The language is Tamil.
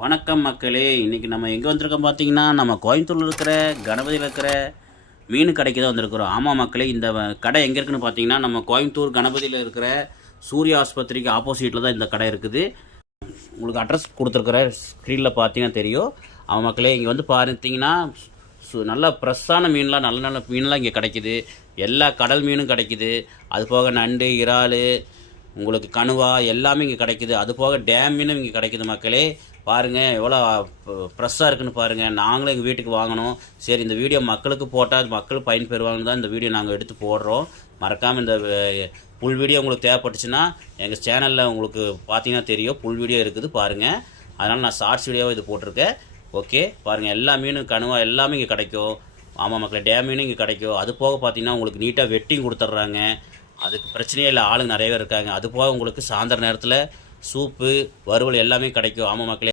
வணக்கம் மக்களே. இன்றைக்கி நம்ம எங்கே வந்திருக்கோம் பார்த்தீங்கன்னா, நம்ம கோயம்புத்தூரில் இருக்கிற கணபதியில் இருக்கிற மீன் கடைக்கு தான் வந்திருக்கிறோம். ஆமாம் மக்களே, இந்த கடை எங்கே இருக்குதுன்னு பார்த்தீங்கன்னா, நம்ம கோயம்புத்தூர் கணபதியில் இருக்கிற சூர்யா ஆஸ்பத்திரிக்கு ஆப்போசிட்டில் தான் இந்த கடை இருக்குது. உங்களுக்கு அட்ரஸ் கொடுத்துருக்குற ஸ்க்ரீனில் பார்த்தீங்கன்னா தெரியும். ஆமாம் மக்களே, இங்கே வந்து பார்த்தீங்கன்னா நல்லா ஃப்ரெஷ்ஷான மீன்லாம் நல்ல நல்ல மீன்லாம் இங்கே கிடைக்கிது. எல்லா கடல் மீனும் கிடைக்கிது. அது போக நண்டு, இறால், உங்களுக்கு கணுவா எல்லாமே இங்கே கிடைக்கிது. அது போக டேம் மீனும் இங்கே கிடைக்கிது மக்களே. பாருங்கள் எவ்வளோ ஃப்ரெஷ்ஷாக இருக்குன்னு பாருங்கள். நாங்களும் எங்கள் வீட்டுக்கு வாங்கினோம். சரி, இந்த வீடியோ மக்களுக்கு போட்டால் மக்கள் பயன்பெறுவாங்கன்னு தான் இந்த வீடியோ நாங்கள் எடுத்து போடுறோம். மறக்காமல் இந்த புல் வீடியோ உங்களுக்கு தேவைப்பட்டுச்சுன்னா எங்கள் சேனலில் உங்களுக்கு பார்த்தீங்கன்னா தெரியும், புல் வீடியோ இருக்குது பாருங்கள். அதனால் நான் ஷார்ட்ஸ் வீடியோவை இது போட்டிருக்கேன். ஓகே, பாருங்கள் எல்லா மீனும் கணுவா எல்லாமே இங்கே கிடைக்கும். ஆமாம் மக்களே, டேம் மீனும் இங்கே கிடைக்கும். அது போக பார்த்தீங்கன்னா உங்களுக்கு நீட்டாக வெட்டிங் கொடுத்துட்றாங்க. அதுக்கு பிரச்சனையே இல்லை, ஆளுங்க நிறைய பேர் இருக்காங்க. அது போக உங்களுக்கு சாயந்தர நேரத்தில் சூப்பு, வறுவல் எல்லாமே கிடைக்கும். ஆமாம் மக்களே.